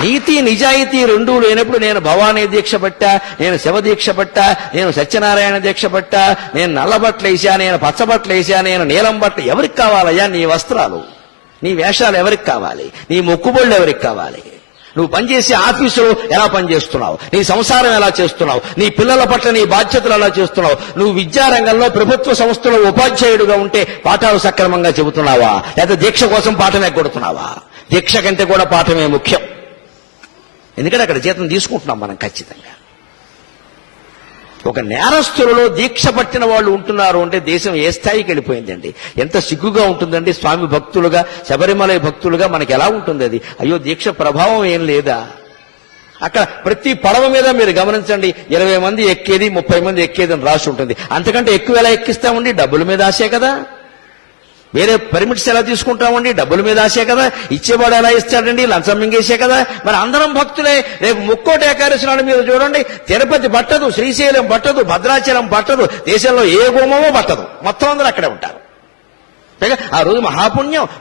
నీతి నిజాయితీ రెండూ లేనప్పుడు నేను భవానీ దీక్ష పట్టా, నేను శివ దీక్ష పట్టా, నేను సత్యనారాయణ దీక్ష పట్టా, నేను నల్లబట్టలు వేసా, నేను పచ్చబట్టలు వేసా, నేను నీలం బట్టలు, ఎవరికి కావాలయ్యా నీ వస్త్రాలు? నీ వేషాలు ఎవరికి కావాలి? నీ మొక్కుబళ్ళు ఎవరికి కావాలి? నువ్వు పనిచేసే ఆఫీసులో ఎలా పనిచేస్తున్నావు? నీ సంసారం ఎలా చేస్తున్నావు? నీ పిల్లల పట్ల నీ బాధ్యతలు ఎలా చేస్తున్నావు? నువ్వు విద్యారంగంలో ప్రభుత్వ సంస్థలో ఉపాధ్యాయుడిగా ఉంటే పాఠాలు సక్రమంగా చెబుతున్నావా, లేదా దీక్ష కోసం పాఠమే కొడుతున్నావా? దీక్ష కంటే కూడా పాఠమే ముఖ్యం. ఎందుకంటే అక్కడ జీతం తీసుకుంటున్నాం మనం ఖచ్చితంగా. ఒక నేరస్తులలో దీక్ష పట్టిన వాళ్ళు ఉంటున్నారు అంటే దేశం ఏ స్థాయికి వెళ్ళిపోయిందండి. ఎంత సిగ్గుగా ఉంటుందండి. స్వామి భక్తులుగా, శబరిమల భక్తులుగా మనకి ఎలా ఉంటుంది అది? అయ్యో, దీక్ష ప్రభావం ఏం లేదా? అక్కడ ప్రతి పడవ మీద మీరు గమనించండి, 20 మంది ఎక్కేది, 30 మంది ఎక్కేది అని రాసి ఉంటుంది. అంతకంటే ఎక్కువ ఎలా ఎక్కిస్తామండి? డబ్బుల మీద ఆశే కదా. వేరే పర్మిట్స్ ఎలా తీసుకుంటామండి? డబ్బుల మీద ఆశే కదా. ఇచ్చేవాడు ఎలా ఇస్తాడండి? లంచం మింగేసే కదా. మరి అందరం భక్తులే. రేపు ముక్కోటి ఏకాదశి నాడు మీరు చూడండి, తిరుపతి పట్టదు, శ్రీశైలం పట్టదు, భద్రాచలం పట్టదు, దేశంలో ఏ గుమ్మమో పట్టదు, మొత్తం అందరూ అక్కడే ఉంటారు. ఆ రోజు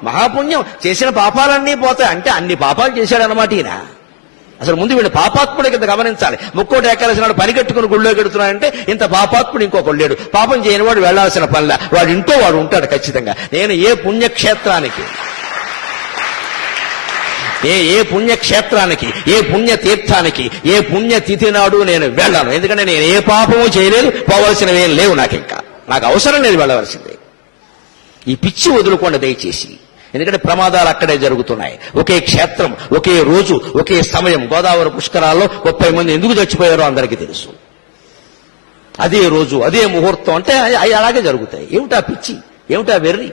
మహాపుణ్యం చేసిన పాపాలన్నీ పోతాయి. అంటే అన్ని పాపాలు చేశాడనమాట ఈయన. అసలు ముందు వీళ్ళు పాపాత్ముడే కింద గమనించాలి. ముక్కోటి ఏకాదశి నాడు పని కట్టుకుని గుళ్ళో గెడుతున్నాడంటే ఇంత పాపాత్ముడు ఇంకొకడు లేడు. పాపం చేయని వాడు వెళ్లాల్సిన పనిలా వాడు ఇంటో వాడు ఉంటాడు ఖచ్చితంగా. నేను ఏ పుణ్యక్షేత్రానికి, ఏ పుణ్యక్షేత్రానికి, ఏ పుణ్యతీర్థానికి, ఏ పుణ్యతిథి నాడు నేను వెళ్ళాను. ఎందుకంటే నేను ఏ పాపము చేయలేదు, పోవలసినవేం లేవు. నాకు అవసరం లేదు వెళ్ళవలసింది. ఈ పిచ్చి వదులుకోండి దయచేసి. ఎందుకంటే ప్రమాదాలు అక్కడే జరుగుతున్నాయి. ఒకే క్షేత్రం, ఒకే రోజు, ఒకే సమయం. గోదావరి పుష్కరాల్లో 30 మంది ఎందుకు చచ్చిపోయారో అందరికీ తెలుసు. అదే రోజు, అదే ముహూర్తం. అంటే అవి అలాగే జరుగుతాయి. ఏమిటా పిచ్చి, ఏమిటా వెర్రి?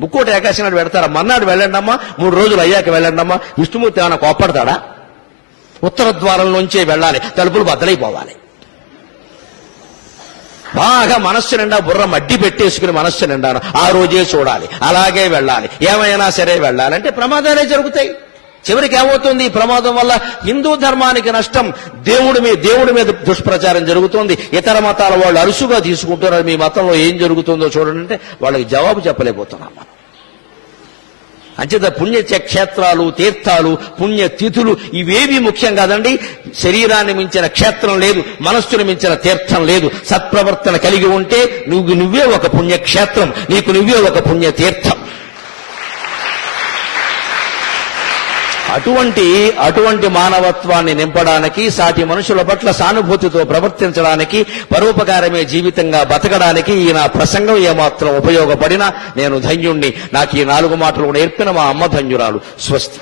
ముక్కోటి ఏకాదశి నాడు పెడతారా? మర్నాడు వెళ్ళండమ్మా, 3 రోజులు అయ్యాక వెళ్ళండమ్మా. విష్ణుమూర్తి ఏమైనా కోప్పడతాడా? ఉత్తర ద్వారంలోంచే వెళ్ళాలి, తలుపులు బద్దలైపోవాలి. బాగా మనస్సు నిండా బుర్ర మడ్డి పెట్టేసుకుని మనస్సు నిండాను ఆ రోజే చూడాలి, అలాగే వెళ్ళాలి, ఏమైనా సరే వెళ్ళాలంటే ప్రమాదాలే జరుగుతాయి. చివరికి ఏమవుతుంది? ఈ ప్రమాదం వల్ల హిందూ ధర్మానికి నష్టం, దేవుడి మీద దుష్ప్రచారం జరుగుతోంది. ఇతర మతాల వాళ్ళు అరుసుగా తీసుకుంటున్నారు. మీ మతంలో ఏం జరుగుతుందో చూడండి అంటే వాళ్ళకి జవాబు చెప్పలేకపోతున్నాం మనం. అంచేత పుణ్యక్షేత్రాలు, తీర్థాలు, పుణ్యతిథులు ఇవేవి ముఖ్యం కాదండి. శరీరాన్ని మించిన క్షేత్రం లేదు, మనస్సును మించిన తీర్థం లేదు. సత్ప్రవర్తన కలిగి ఉంటే నువ్వే ఒక పుణ్యక్షేత్రం, నీకు నువ్వే ఒక పుణ్యతీర్థం. అటువంటి మానవత్వాన్ని నింపడానికి, సాటి మనుషుల పట్ల సానుభూతితో ప్రవర్తించడానికి, పరోపకారమే జీవితంగా బతకడానికి ఈ నా ప్రసంగం ఏమాత్రం ఉపయోగపడినా నేను ధన్యుణ్ణి. నాకు ఈ 4 మాటలు నేర్పిన మా అమ్మ ధన్యురాలు. స్వస్తి.